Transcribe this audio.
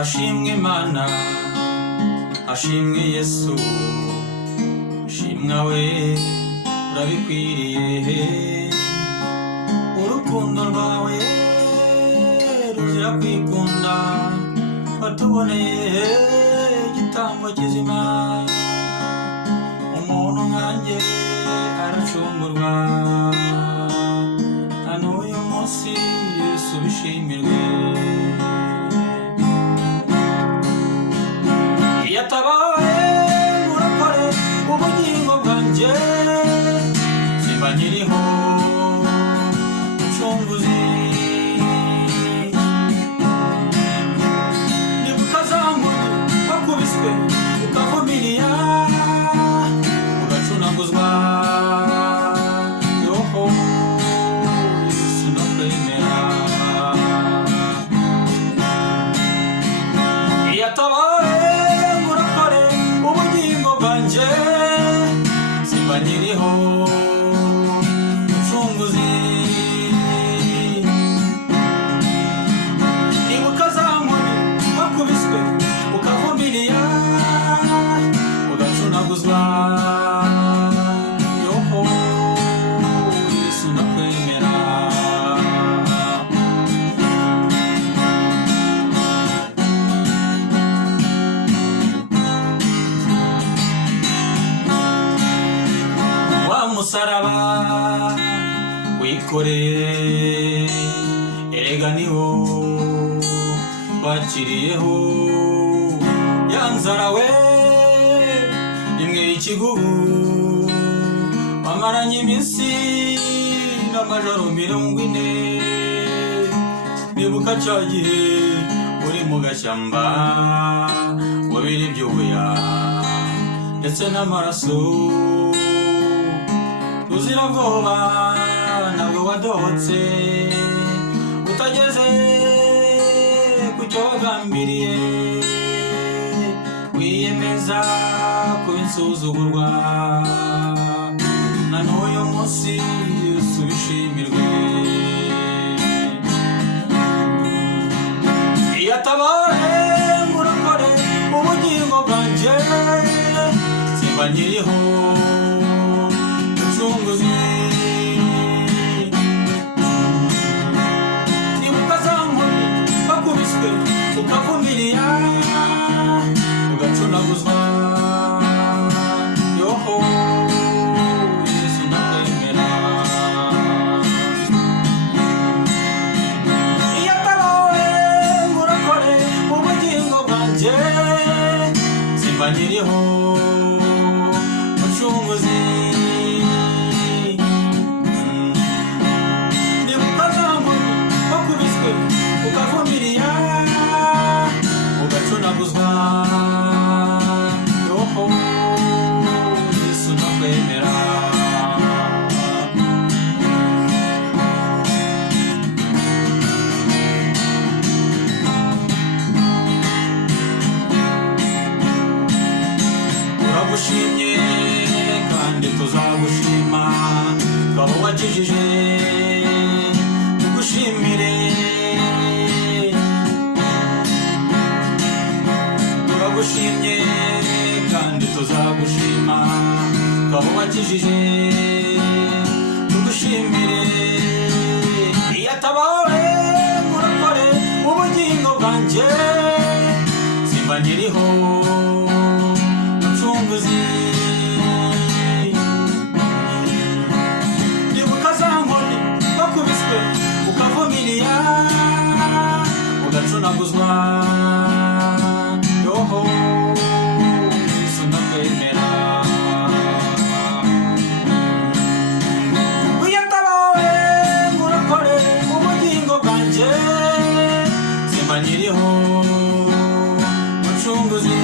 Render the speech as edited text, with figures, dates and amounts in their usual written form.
hashimwe Mana, hashimwe Yesu, shimwa we urabikwiriye, urukundo rwawe ruzira kwikunda, watuboneye igitambo kizima, umuntu nkanjye aracungurwa, na n'uyu munsi Yesu bishimirwe. Yatabaye murokore ubugingo bwanjye, simba nkiriho mucunguzi, nibuka za nkoni wakubiswe ukavumiriya, ugacunaguzwa, yoho Yesu ndakwemera. Yatabaye murokore ubugingo bwanjye, simba nkiriho mucunguzi, nibuka za nkoni wakubiswe ukavumiriya, ugacunaguzwa, yoho Yesu ndakwemera. Wa musaraba wikoreye, erega niho wakiriyeho ya nzara we imwe y'ikigugu, wamaranye iminsi n'amajoro 40, nibuka cya gihe uri mu gashyamba, wabira ibyuya ndetse n'amaraso, uzira bwoba ntabwo wadohotse, utageze ku cyo wagambiriye, wiyemeza kuba insuzugurwa, na n'uyu munsi Yesu bishimirwe. Yatabaye murokore ubugingo bwanjye, simba nkiriho mucunguzi, nibuka za nkoni bakubiswe ukavumiriya, ugacunaguzwa, yoho Yesu ndakwemera. Yatabaye murokore ubugingo bwanjye, simba nkiriho mucunguzi, nibuka za nkoni bakubiswe ukavumiriya, ugacunaguzwa, yoho Yesu ndakwemera. Turagushimye kandi tuzagushima, twaba wakijije tugushimire. Turagushimye kandi tuzagushima, twaba wakijije tugushimire. Yatabaye murokore ubugingo bwanjye, simba nkiriho mucunguzi, nibuka za nkoni bakubiswe ukavumiriya, ugacunaguzwa, yoho Yesu ndakwemera. Yatabaye murokore ubugingo bwanjye, simba nkiriho mucunguzi,